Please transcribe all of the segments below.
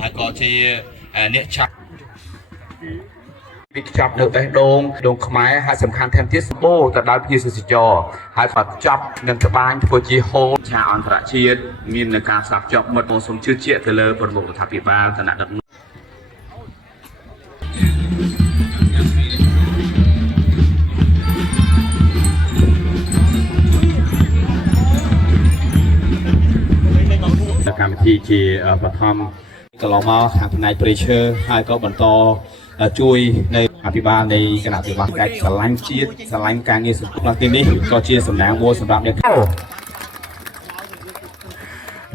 ហើយក៏ជាអ្នកចាប់ពីចាប់នៅបេះដូងខ្មែរហើយសំខាន់ថែមទៀតសម្បូរទៅដោយភ្ញៀវទេសចរហើយក៏ចាប់នឹងត្បាញធ្វើជាហូលឆាអន្តរជាតិមាននៅការផ្សារភ្ជាប់មិត្តមកសូមជឿជាក់ទៅលើប្រមុខរដ្ឋាភិបាលឋានៈដឹកនាំកម្មវិធីជាបឋមកន្លងមកខាងផ្នែក pressure ហើយក៏បន្តជួយនៅអភិបាលនៃគណៈវិបាលកិច្ចស្រឡាញ់ជាតិស្រឡាញ់ការងារសង្គមទីនេះក៏ជាសំណាងមួយសម្រាប់អ្នក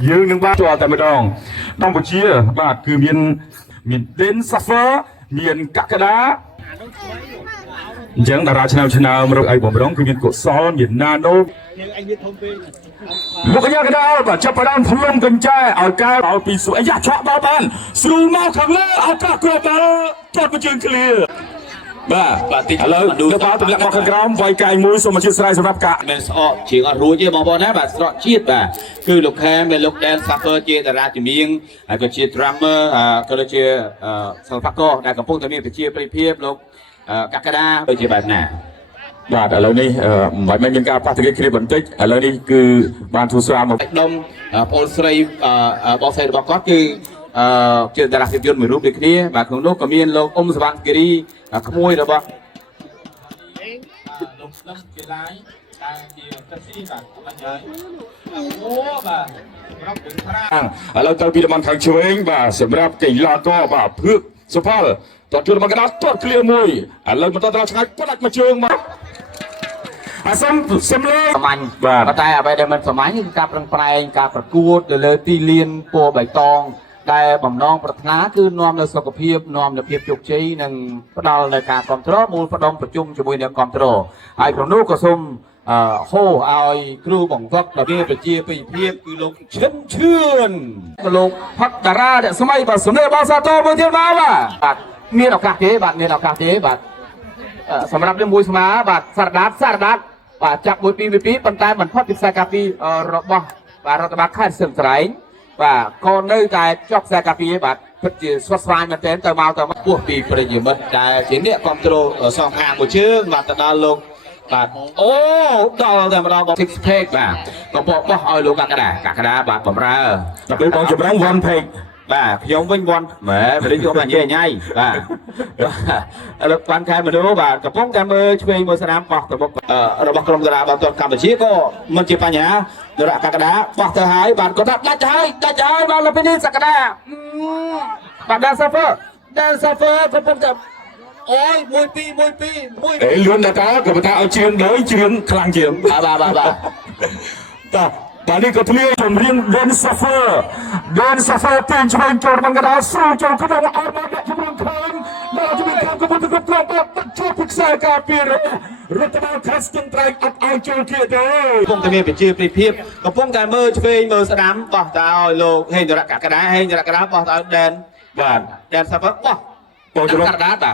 យើងនឹងបានចូលតែម្ដងកម្ពុជាបាទគឺមាន Den Suffer មានកក្កដាអញ្ចឹងតារាឆ្នាំរកអីបំរុងគឺមានកុសលមានណាណូលោកកញ្ញាកណ្ដាលបាទចាប់ផ្ដើមផ្លុំកញ្ចែឲ្យកែឲ្យពីស្រួយយ៉ាឆក់ដល់បានស្រួលមកខាងលើឱកាសគ្រាប់បាល់ទាត់មកជើងឃ្លាបាទតិចឥឡូវទៅបាល់ទម្លាក់មកខាងក្រោមវាយកែមួយសូមអធិស្ឋានសម្រាប់កាមិនស្អកជាងអត់រួចទេបងប្អូនណាបាទស្រកជាតិបាទគឺលោកខែមានលោកដែនសាហ្វឺជាតារាចម្រៀងហើយក៏ជា drummer ក៏ដូចជាសិល្បករដែលកំពុងតែមានប្រជាប្រិយភាពលោកកក្កដាដូចជាបែបណាបាទឥឡូវនេះមិនមានការប៉ះទង្គិចគ្នាបន្តិចឥឡូវនេះគឺបានទូស្រាមមកដុំបងប្អូនស្រីបងស្រីរបស់គាត់គឺជាតារាភាពយន្តមួយរូបដូចគ្នាបាទក្នុងនោះក៏មានលោកអ៊ុំសវណ្ណគិរីក្មួយរបស់លោកស្លឹមជាឡាយដែលជាទឹកស៊ីបាទអញ្ចឹងអូបាទសម្រាប់ទាំងប្រាឥឡូវទៅពីតំបន់ខាងឆ្វេងបាទសម្រាប់កីឡាករបាទភឿកសុផលតជួយមកកណ្ដាលទាត់ឃ្លៀមួយឥឡូវបន្តដល់ឆ្ងាយផ្ដាច់មកជើងមកសំលេងសាមញ្ញប៉ុន្តែអ្វីដែលមិនសាមញ្ញគឺការប្រឹងប្រែងការប្រកួតទៅលើទីលានពណ៌បៃតងដែលបំណងប្រាថ្នាគឺនាំនៅសុខភាពនាំនៅភាពជោគជ័យនិងផ្ដល់នៅការគ្រប់គ្រងមូលផ្ដុំប្រជុំជាមួយនឹងគ្រប់គ្រងហើយក្នុងនោះក៏សូមហូឲ្យគ្រូបង្វឹកដែលមានប្រជាប្រិយភាពគឺលោកឈិនឈឿនក៏លោកផាត់តារាអ្នកស្មីបាទសំណេរបងសាទរមួយទៀតមកបាទមានឱកាសទេបាទមានឱកាសទេបាទសម្រាប់មួយស្មាបាទសារដាតបាទចាប់1 2 2ប៉ុន្តែមិនផុតពីខ្សែការពាររបស់បាទរដ្ឋបាលខេត្តសៀមត្រែងបាទក៏នៅតែជាប់ខ្សែការពារបាទពិតជាស្វាស្វាយមែនទែនទៅមកពោះពីប្រិយមិត្តដែលជាអ្នកគ្រប់គ្រងសងខាងមួយជើងបាទទៅដល់លោកបាទអូដល់តែម្ដងបង six pack បាទកំពុងបោះឲ្យលោកកក្កដាបាទបំរើដល់ពេលបងចម្រង one pack បាទខ្ញុំវិញវ៉ាន់ម៉ែមិនដឹងយកមកញ៉ៃញ៉ៃបាទលោកបានខែមនុស្សបាទកំពុងតែមើលឆ្វេងមើលស្នាមបោះទៅមុខរបស់ក្រុមតារាបាល់ទាត់កម្ពុជាក៏មិនជាបញ្ហាតារាកក្កដាបោះទៅហើយបាទគាត់ថាដាច់ហើយបាទលើពេលនេះសក្កដាបាទដានសាហ្វឺកំពុងតែអូយ1 2អេលឿនដល់តើក៏ថាឲ្យជឿនដល់ជឿនខ្លាំងជាងបាទតើបាទនេះក៏ធ្លាយចម្រៀង Den Suffer ពេញឆ្វេងចូលមកកណ្ដាលស្រួលចូលក្នុងអត់មកអ្នកជំនាញខាងដល់ជំនាញខាងក៏មិនគ្រប់គ្រងបាត់ចូលពិខ្សែការពាររដ្ឋបាលខេត្តស្ទឹងត្រែងអត់ឲ្យចូលគ្នាទេកំពុងតែមានប្រជាប្រិយភាពកំពុងតែមើលឆ្វេងមើលស្ដាំបោះទៅឲ្យលោកហេងតារៈកក្កដាបោះទៅឲ្យដែនបាទដែន Suffer បោះបងច្រឡំ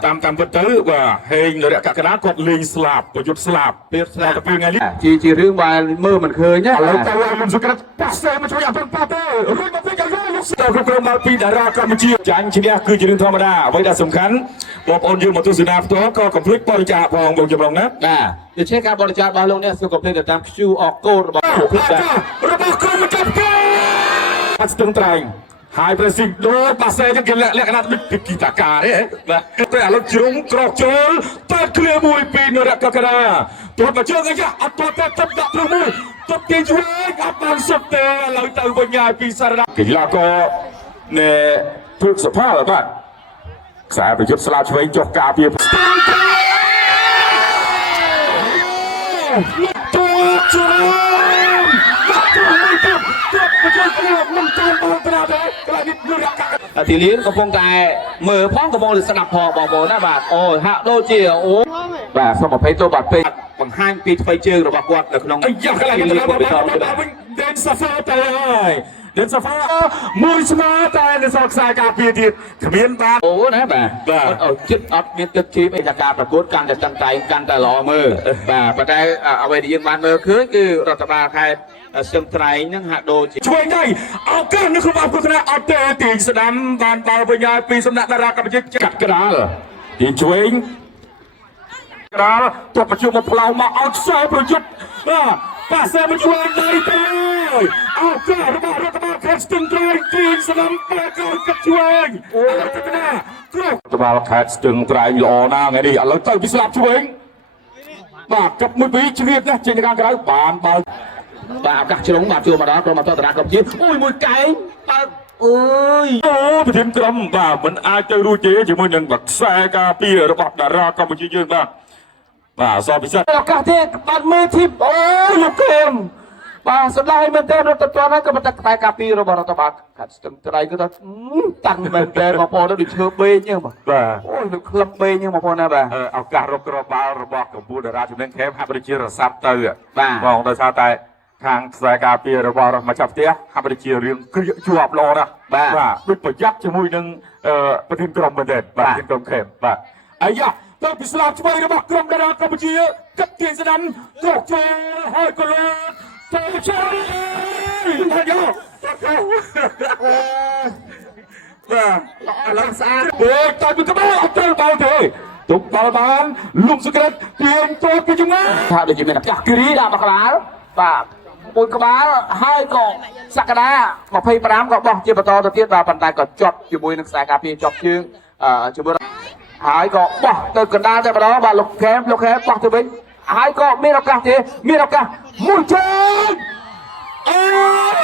តាមពិតទៅបាទហេងនរៈកក្កដាគាត់លេងស្លាប់ប្រយុទ្ធស្លាប់ពេលថ្ងៃនេះជារឿងដែលមើលមិនឃើញណាឥឡូវទៅមិនសុក្រិតប៉ះសេមកជួយអត់ប៉ះទេរួចមកពេកឲ្យលោកស្ទើរគ្រប់មកពីតារាកម្ពុជាចាញ់ឈ្នះគឺជារឿងធម្មតាអ្វីដែលសំខាន់បងប្អូនយើងមកទស្សនាផ្ទាល់ក៏កុំភ្លេចបរិច្ចាគផងបងច្រឡំណាបាទដូច្នេះការបរិច្ចាគរបស់លោកនេះសូមកុំភ្លេចទៅតាម QR code របស់ក្រុមម្ចាស់ការអត់ស្ទឹងត្រែងហើយប្រសិទ្ធដូចបាសេចឹងគេលក្ខណៈដូចគីតាការទេបាទតែឥឡូវជ្រុងក្រោកចូលតែឃ្លាមួយពីនរៈកក្កដាទាត់មកជើងអាយ៉ាអត់ទាត់តែទឹកដាក់ព្រោះមួយទឹកទីឆ្វេងអត់បានសុទ្ធទេឥឡូវទៅវិញហើយពីសារៈកីឡាករនៃភឿកសុផលបាទខ្សែប្រយុទ្ធស្លាបឆ្វេងចុះការពារទួជ្រុងទីលានកំពុងតែមើលផងកំពុងតែស្ដាប់ផងបងប្អូនណាបាទអូហាក់ដូចជាអូបាទសូមអភ័យទោសបាទពេកបង្ហាញពីថ្មីជើងរបស់គាត់នៅក្នុងអាយ៉ាកន្លែងទៅដល់វិញ Den Suffer ទៅហើយ Den Suffer មួយស្មើតែនៅសល់ខ្សែការពារទៀតគ្មានបានអូណាបាទអត់ចិត្តអត់មានទឹកជីបអីថាការប្រកួតកាន់តែតឹងតែងកាន់តែល្អមើលបាទប៉ុន្តែអ្វីដែលយើងបានមើលឃើញគឺរដ្ឋបាលខេត្ត សឹងត្រែងនឹងហាក់ដូចជា ช่วยได้เอาเกินนี่คือเอาคุณคณะเอาเตะตีสนามบานเบาปัญญาปีสำนักดารากับประเทศกัดกระดาลตีช่วยกระดาลตัวประชุมมาพลาวมาเอาเสือประยุทธ์ป้าเสือมาช่วยได้ไปเอาเกินระบาดระบาดแคสติ้งไตรตีสนามปลาเกินกับช่วยโอ้ยกันนะกรุ๊ประบาดแคสติ้งไตรหล่อหน้าไงดิเราเติมพิศลาช่วยบาดกับมือปีชีวิตนะเจนการกระดาลบานเบา បាទឱកាសជ្រុងបាទជួបមកដល់ក្រុមអន្តរជាតិកម្ពុជាអូយមួយកែងបាទអើយ អូប្រធានក្រុមបាទមិនអាចទៅរួចទេជាមួយនឹងបាក់ខ្សែការពាររបស់តារាកម្ពុជាយើងបាទសពិសេស ឱកាសទេបាទមើលធីបអូយលោកគឹមបាទស្ដាយមែនតើរដ្ឋបាលហ្នឹងក៏មិនតែខ្សែការពាររបស់រដ្ឋបាលខាត់ស្ទឹងត្រៃគឺថាតាំងមែនតើបងប្អូនដូចឈើបេងហ្នឹងបាទអូយលោកក្លឹមបេងហ្នឹងបងប្អូនណាបាទ ឱកាសរកក្របបាល់របស់កម្ពុជាតារាជំនាញខេមហាក់បីជារសាប់ទៅ បាទ បងដោយសារតែខាងខ្សែការពាររបស់ម្ចាស់ផ្ទះហាក់បីជារឿងជាប់ល្អណាស់បាទដូចប្រយ័ត្នជាមួយនឹងប្រធានក្រុមមែនទេបាទប្រធានក្រុមខេមបាទអាយ៉ាទៅពិស្លាប់ឆ្វេងរបស់ក្រុមតារាកម្ពុជាកាត់ទាញស្ដាំត្រកចូលហើយក៏លើទៅជួយថាយកបាទឥឡូវស្អាតអូយតែពីក្បាលអត់ត្រូវបាល់ទេទុកបាល់បានលុំសក្រិតទាញទៅពីជុំណា ថាដូចជាមានឱកាសគ្រីដាក់មកក្បាលបាទមួយក្បាលហើយក៏សក្តា25ក៏បោះជាបន្តទៅទៀតបាទប៉ុន្តែក៏ជាប់ជាមួយនឹងខ្សែការពារជាប់ជើងជាមួយហើយក៏បោះទៅកណ្ដាលតែម្ដងបាទលោកខេមបោះទៅវិញហើយក៏មានឱកាសទេមានឱកាសមួយជើងអើយ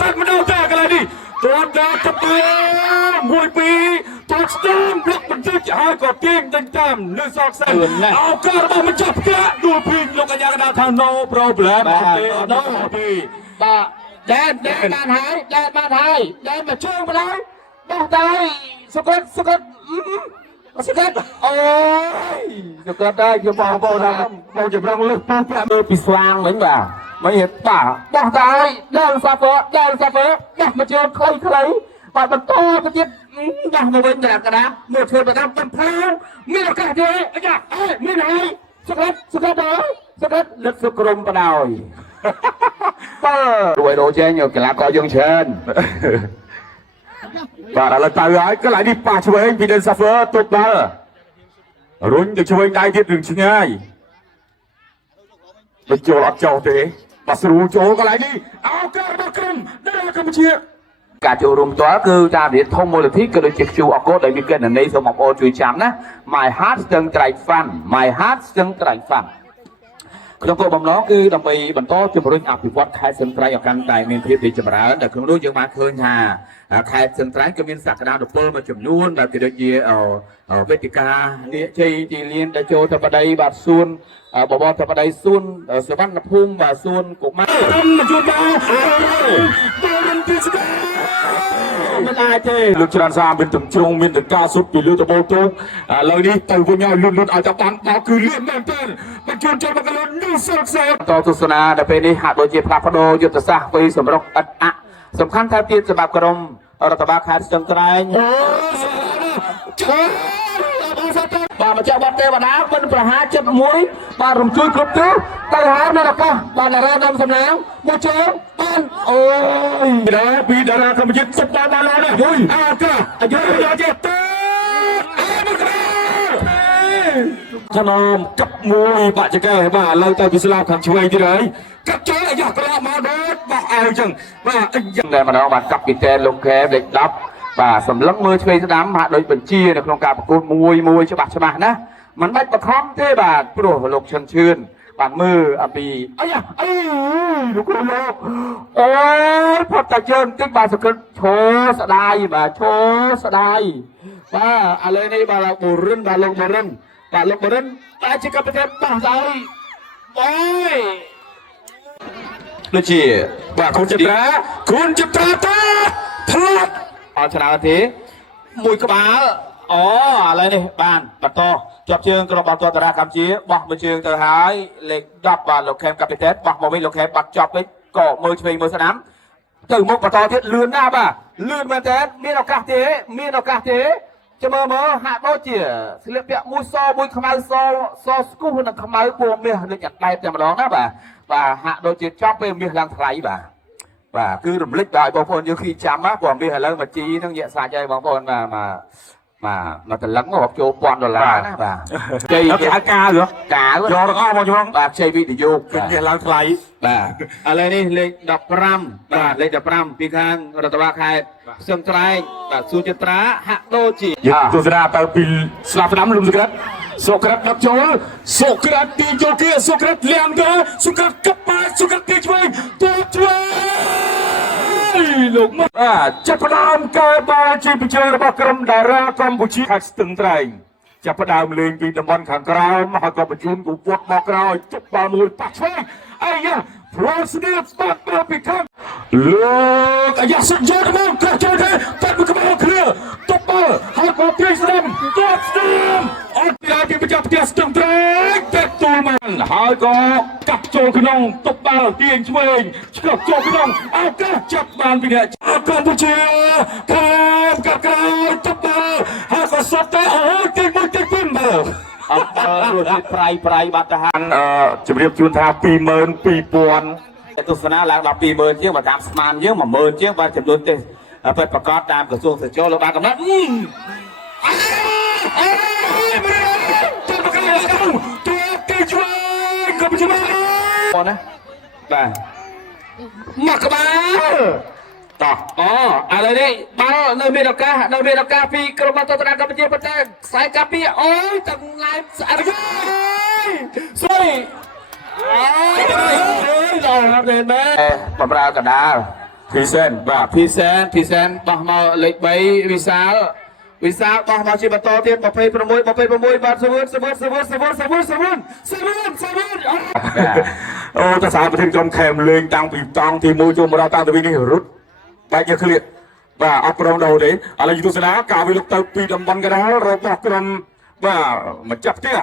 តែមិនដល់តែកន្លែងនេះទាត់ដល់ទៅមួយពីរទាត់ស្ទើរប្លុកបន្តិចហើយក៏ទាញទៅតាមនៅសកសិនឱកាសរបស់ម្ចាស់ផ្ទះដួលពីលោកកញ្ញាកណ្ដាលថា no problem អត់ទេអត់ទេបាទដែនបានហើយដែនមកជើងម្ដងបោះទៅសុក្រិតអូយសុក្រិតដែរខ្ញុំបងប្អូនបងចម្រងលើសពីប្រាក់មើលពីស្វាងវិញបាទមិនហេតុបាទបោះទៅហើយដែនសាហ្វឺបោះមកជើងខ្លីបាទបន្តទៅទៀតបោះមកវិញតែកណ្ដាលមើលធ្វើទៅតាមបំផាមានឱកាសទេអាយ៉ាមានហើយសុក្រិតលឹកសុក្រមបដ ôi រួយដូរចេញកីឡាករយើងច្រើន បាទឥឡូវទៅហើយកន្លែងនេះប៉ះឆ្វេងពីដេនសាហ្វឺទុកបាល់រុញទៅឆ្វេងដៃទៀតរឿងឆ្ងាយមិនចូលអត់ចោលទេបាស្រូចូលកន្លែងនេះឱកាសរបស់ក្រុមតារាកម្ពុជា ការចូលរួមផ្ទាល់គឺតាមរៀបធំមូលនិធិក៏ដូចជា Q អកូដែលមានកិត្តិយសសូមបងប្អូនជួយចាំណា My Heart ស្ទឹងត្រែង Fun ក្នុងគោលបំណងគឺដើម្បីបន្តជំរុញអភិវឌ្ឍខេត្តស្ទឹងត្រែងឲ្យកាន់តែមានភាពរីកចម្រើនដែលក្នុងនោះយើងបានឃើញថាខេត្តស្ទឹងត្រែងក៏មានសក្តានុពលមួយចំនួនដែលគឺដូចជាវេទិកានាគជ័យទីលានដែលចូលទៅប្តីបាទសួនបបរទៅប្តីសួនសវណ្ណភូមិបាទសួនកុមារមកជួបមកបានទីស្គាល់មិនអាចទេលោកច្រើនសាមានទាំងជ្រុងមានទាំងការសុទ្ធពីលើតបោទូឥឡូវនេះទៅវិញឲ្យលឿនឲ្យចាប់បានបោកគឺលឿនមែនទែនបញ្ជូនចូលមកកលនេះសរសើរតទស្សនាដល់ពេលនេះហាក់ដូចជាផ្លាស់ប្ដូរយុទ្ធសាស្ត្រពីសម្រុកឥតអសំខាន់ថាទៀតសម្រាប់ក្រុមរដ្ឋបាលខេត្តស្ទឹងត្រែងបាទមកចាក់បាត់ទេវតាមិនប្រហារចិត្តមួយបាទរំជួយគ្រប់ទិសទៅហើយនៅឱកាសបាទតារាដំសំណាងមួយជើងបានអូយពីតារាកម្ពុជាសុទ្ធបានឡើយអូយឱកាសអាយុយកទៀតទៅចំណោមកាប់មួយបាក់ចកែបាទឥឡូវទៅពីស្លាប់ខាងឆ្វេងទៀតហើយកាប់ចូលអាយុក្រមកដល់បោះឲ្យអញ្ចឹងបាទយ៉ាងតែម្ដងបាទកាប់ពីតែលោកខែលេខ10បាទសម្លឹងមើលឆ្វេងស្ដាំហាក់ដូចបញ្ជានៅក្នុងការប្រកួតមួយច្បាស់ណាមិនបាច់បខំទេបាទព្រោះលោកឈិនឈឿនបាទមើលអំពីអាយ៉ាលោកគ្រូលោកអូយផុតតែជើងតិចបាទសក្រិតឈរស្ដាយបាទឈរស្ដាយបាទឥឡូវនេះបាទលោកបរិនតែជាកាប់តែបោះទៅអូយដូចជាបាទគុណចិត្តរាទៅផ្លាត់អត់ច្រើនទេមួយក្បាលអូឥឡូវនេះបានបន្តជាប់ជើងក្រុមបាល់ទាត់តារាកម្ពុជាបោះមួយជើងទៅហើយលេខ10បាទលោកខេមកាពីតេតបោះមកវិញលោកខេមបាត់ចប់វិញក៏មើលឆ្វេងមើលស្ដាំទៅមុខបន្តទៀតលឿនណាស់បាទលឿនមែនតើមានឱកាសទេ จะมาหาโดจีศิลปินมูซอบุยขมายซอสกูนักขมายพวกเมียเลยจัดได้แต่มาลองนะบ่าหาโดจีชอบเป็นเมียลังไทยบ่าคือรำลึกได้บางคนอยู่ขี้จำมากกว่าเมียแล้วมาจีนั่งเยอะสายใจบางคนมาแต่ลังก็บอกโจปอนดอลลาร์นะบ่าใจกาเหรอกาเหรอยอร์ก็มาช่วงบ่าใจวิทยุเป็นเมียลังไทยบ่าอะไรนี่เลยดอกพรำบ่าเลยดอกพรำปีข้างรัตวาคายเสริมไตรบ่าสุจิตราหาโดจี tu sudah tampil selapam belum Sokrat nak jual Sokrat tinggal ke Sokrat liang ke Sokrat kepas Sokrat tinggal tujuan lục mấtចាប់ផ្ដើមកើបានជាពិជ័យរបស់ក្រុមតារាកម្ពុជាខេត្តស្ទឹងត្រែងចាប់ផ្ដើមលេងពីតំបន់ខាងក្រោមហើយក៏បញ្ជូនគូវត្តមកក្រោយជប់បាល់មួយប៉ះឆ្វេងអាយ៉ាព្រោះស្នៀបបាត់ទៅពីខាងលោកអាយ៉ាសុខយមកក៏ចូលទៅតាត់មកក្បាលគ្រាទប់បាល់ហើយក៏ព្រាយស្ដាំទាត់ស្ដាំអត់ពីពីប្រចាំផ្ទះស្ទឹងត្រែងតែទូលមកហើយក៏កាប់ចូលក្នុងទប់បាល់ទាញឆ្វេងឆ្កឹះចូលក្នុងឱកាសចាប់បានពីអ្នកកម្ពុជាខាងក្រោយទប់បាល់ហើយក៏សុទ្ធទៅអូទីមួយទីពីរមើលអត់រួចប្រៃបាត់ទៅហានជម្រាបជូនថា 22,000 ទស្សនាឡើងដល់ 20,000 ជាងបើតាមស្មានយើង 10,000 ជាងបាទចំនួនទេពេលប្រកាសតាមក្រសួងសេចក្ដីលោកបានកំណត់បងណាបាទមកក្បាលតោះឥឡូវនេះបាល់នៅមានឱកាសពីក្រុមបាល់ទាត់កម្ពុជាប៉ុន្តែខ្សែការពារអូយទាំងឡាយស្អាតស្អីដល់ណាស់ទេមែនបំរើកដាលភីសែនបោះមកលេខ3វិសាលបោះមកជាបន្តទៀត26បាទសវឿនអូតាសាប្រធានក្រុមខេមលេងតាំងពីតង់ទី1ចូលមកដល់តាំងទី2នេះរត់បែកយកឃ្លៀកបាទអត់ប្រងដោទេឥឡូវយុទ្ធសាស្ត្រការវិលុកទៅពីតំបន់កណ្ដាលរបស់ក្រុមបាទមកចាប់ផ្ទះ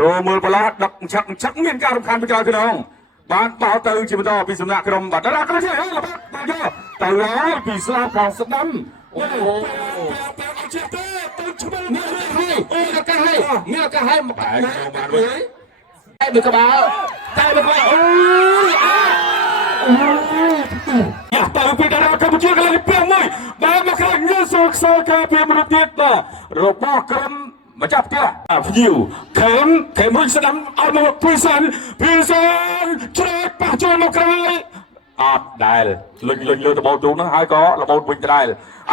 រមើលបលាដឹកឆឹកមានការរំខានពីក្រោយក្នុងបានបោទៅជាបន្តពីសំណាក់ក្រុមបាទតារាក្រុមនេះល្បាត់បាទយកទៅហើយពីស្លាបផងស្ដាំអូទៅឈ្មោះនេះអូឱកាសឲ្យមកតែបានវិញតែបើក្បាលអូយយ៉ាទៅពីតារាកម្ពុជាកន្លែងពីមួយបាទមកក្រោយញើសខ្សោការពីមនុស្សទៀតបាទរបស់ក្រុមមកចាប់ផ្ទះភ្ញៀវខេមរុញស្ដាំអត់មកភីសានជ្រែកប៉ះចូលមកក្រោយអត់ដែលលុញលើដបោទូហ្នឹងហើយក៏របូតវិញដែរឥ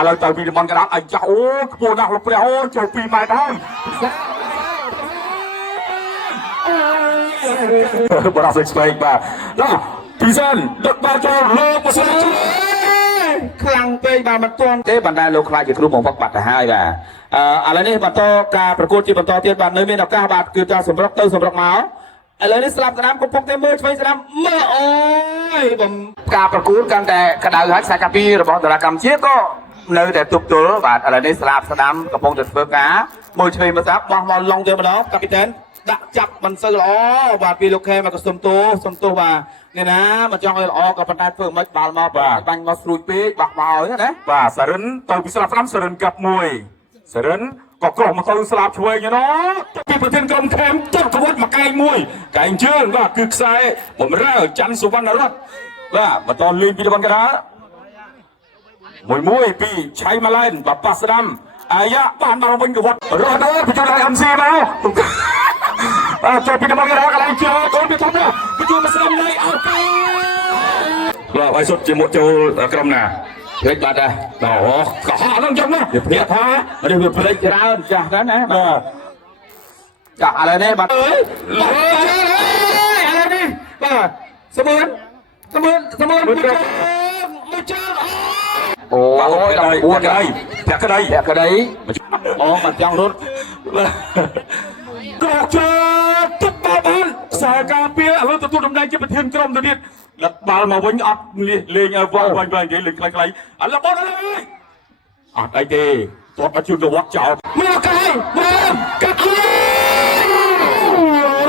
ឡូវទៅពីតំបន់កណ្ដាលឲ្យចាស់អូខ្ពស់ណាស់លោកព្រះអូចូល2ម៉ែត្រហើយបរោះស្ពេកបាទដល់ពីសានដឹកបាល់ចូលលើមកស្ដាំខ្លាំងពេកបាទមិនទាន់ទេបណ្ដាលោកខ្លាចជាគ្រូបង្វឹកបាត់ទៅហើយបាទឥឡូវនេះបន្តការប្រកួតជាបន្តទៀតបាទនៅមានឱកាសបាទគឺថាសម្រុកទៅសម្រុកមកឥឡូវនេះស្លាប់ស្ដាំកំពុងតែមើលឆ្វេងស្ដាំមើលអូយបំការប្រកួតកាន់តែក្តៅហើយខ្សែការពាររបស់តារាកម្ពុជាក៏នៅតែទប់ទល់បាទឥឡូវនេះស្លាប់ស្ដាំកំពុងតែធ្វើការមើលឆ្វេងមើលស្ដាំបោះមកឡុងទៅម្ដងកាពីតែនដាក់ចាប់មិនសូវល្អបាទពីលោកខេមកក៏សុំទោសបាទនេះណាមិនចង់ឲ្យល្អក៏ប៉ុន្តែធ្វើមិនបាល់មកបាទបាញ់មកស្រួយពេកបោះមកហើយណាបាទសារិនទៅពីស្លាប់ស្ដាំសារិនកាប់មួយសារិនក៏ក្រោះមកទៅស្លាប់ឆ្វេងឯណោះពីប្រធានក្រុមខេមទៅក្បួនមកកែងមួយកែងជើងបាទគឺខ្សែបំរើច័ន្ទសុវណ្ណរតន៍បាទបន្តលេងពីតំបន់កណ្ដាលមួយពីឆៃម៉ាឡែនបាទប៉ាស្ដាំអាយ៉ាបានមកវិញក្បួនរត់ទៅបញ្ចូលឲ្យ MC មកចូលពីតំបន់កណ្ដាលកន្លែងជើងកូនពីធំនេះបញ្ចូលមកស្ដាំនៃអូខេបាទឲ្យសុទ្ធជាមួយចូលក្រុមណាភ្លេចបាត់ដែរអូកុហកហ្នឹងចឹងណាវាភ្លេចថានេះវាភ្លេចច្រើនចាស់ដែរណាបាទចាស់ឥឡូវនេះបាទឥឡូវនេះបាទសមឿនមួយចាអូយដល់4ក្តីធាក់ក្តីអូមិនចង់រត់ក្រោកជើទឹកបាល់បានខ្សែការពារឥឡូវទទួលតំណែងជាប្រធានក្រុមទៅទៀតដឹកបាល់មកវិញអត់លេងឲ្យវងវិញនិយាយលេងខ្លីឥឡូវបោះដល់ហើយអត់អីទេទាត់មកជឿទៅវត្តចោលមកកាយមកកាត់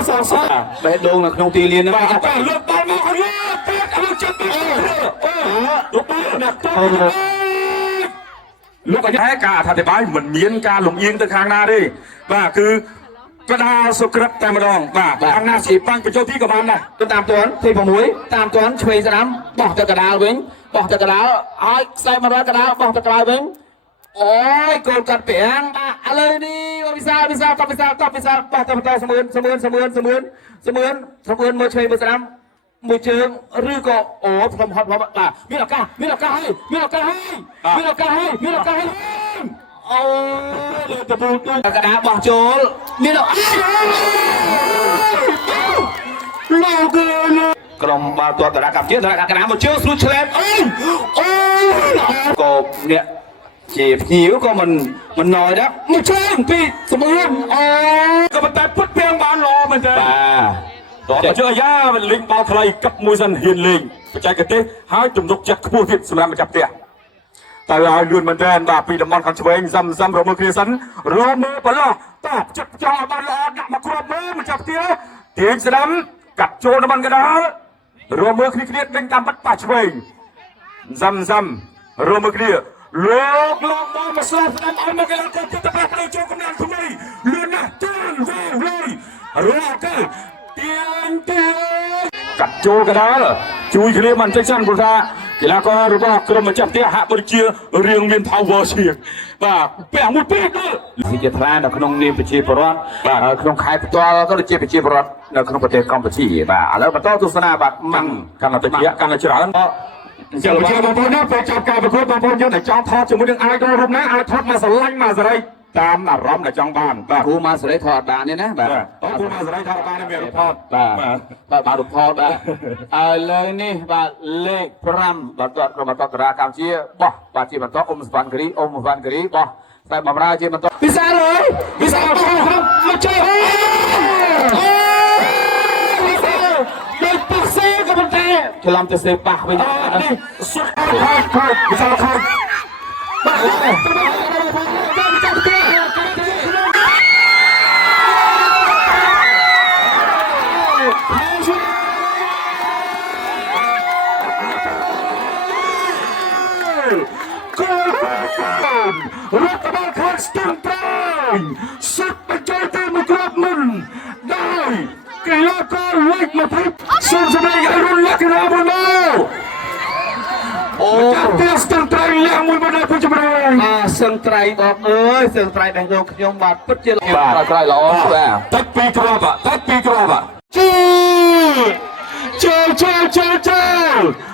សងសាបេះដូងនៅក្នុងទីលានហ្នឹងអត់តែលើកបាល់មកហើយពេកឥឡូវចាប់បាល់អូលោកបាល់អ្នកទៅ លោកអញ្ញាការអធិប្បាយមិនមានការលំអៀងទៅខាងណាទេបាទគឺកដាលសុក្រិតតែម្ដងបាទខាងណាជាបាំងបញ្ចូលទីក៏បានដែរ តាមទាន់ទី6តាមទាន់ឆ្វេងស្ដាំបោះទៅកដាលវិញបោះទៅកដាលឲ្យខ្សែ100កដាលបោះទៅកដាលវិញអូយកូនកាត់ប្រាំងបាទឥឡូវនេះវិសាលបោះទៅបន្តស្មើនមើលឆ្វេងមើលស្ដាំមួយជើងឬក៏អូផ្លុំហត់បាទមានឱកាសហើយកអូលើតពូទៅកដាលបោះចូលមានឱកាសលោកក្រុមបាល់ទាត់តារាកម្ពុជាតារាកណ្ដាលមកជើងស្រួលឆ្លែតអូក៏អ្នកជាភ្ញៀវក៏មិនណយដែរមកជើងពីស្មើនអូក៏ប៉ុន្តែពុតពាំងបានល្អមែនទេបាទតោះជើងអាយ៉ាលេងបាល់ខ្លីកັບមួយសិនហ៊ានលេងបច្ចេកទេសហើយទំនុកចិត្តខ្ពស់ទៀតសម្រាប់ម្ចាស់ផ្ទះតែឲ្យលឿនមែនទែនបាទពីតំបន់ខាងឆ្វេងសាំរមើគ្នាសិនរមើបលោះតោះចិត្តចោលបានល្អដាក់មកគ្រាប់មើលម្ចាស់ផ្ទះទាញស្ដាំកាត់ចូលតំបន់កណ្ដាលរមើគ្នាដេញតាមបាត់ប៉ះឆ្វេងសាំរមើគ្នាលោកមកមកស្លាប់ស្ដាំឲ្យមកកន្លងទៅប្រផ្លូវចូលកំណានថ្មីលឿនណាស់ចានវ៉ៃរកទៅទៀងកាត់ចូលកណ្ដាលជួយគ្នាមិនចេះចាំព្រោះថាកីឡាកររបស់ក្រុមម្ចាស់ផ្ទះហាក់ដូចជារៀងមាន power ជាងបាទពាក់មួយពីរទៅជាថ្លានៅក្នុងនាមប្រជាពលរដ្ឋក្នុងខេត្តផ្ទាល់ក៏ដូចជាប្រជាពលរដ្ឋនៅក្នុងប្រទេសកម្ពុជាបាទឥឡូវបន្តទស្សនាបាទម៉ាំងកាន់តែកាន់តែច្រើនជាបងប្អូនណាពេលចាប់ការប្រកួតបងប្អូនយើងតែចង់ថតជាមួយនឹងអាយដល់រូបណាអាចថតមកស្រឡាញ់មកសេរីតាមអារម្មណ៍ដែលចង់បានបាទគ្រូមកសេរីថតបាននេះណាបាទគ្រូមកសេរីថតបានមានរូបថតបាទរូបថតបាទឥឡូវនេះបាទលេខ5បាទក្រុមបាល់ទាត់តារាកម្ពុជាបោះបាទជាបន្តអ៊ុំសវណ្ណគិរីបោះតែបំរើជាបន្តវិសាលមកchơiប៉ះសេក៏ប៉ុន្តែច្រឡំទៅសេប៉ះវិញនេះសុទ្ធហើយវិសាលខោរដ្ឋបាលខេត្តស្ទឹងត្រែងសុទ្ធបញ្ចូលទៅមួយគ្រាប់មុនដោយកីឡាករលេខ20សូមសម្ដែងឲ្យរុនលក្ខណៈមុនមកអូចាប់ពីស្ទឹងត្រែងយ៉ាងមួយមិនដល់ពុជម្រែងស្ទឹងត្រែងបងអើយស្ទឹងត្រែងដែលយកខ្ញុំបាទពិតជាក្រោយល្អបាទតិចពីគ្រាប់ជើ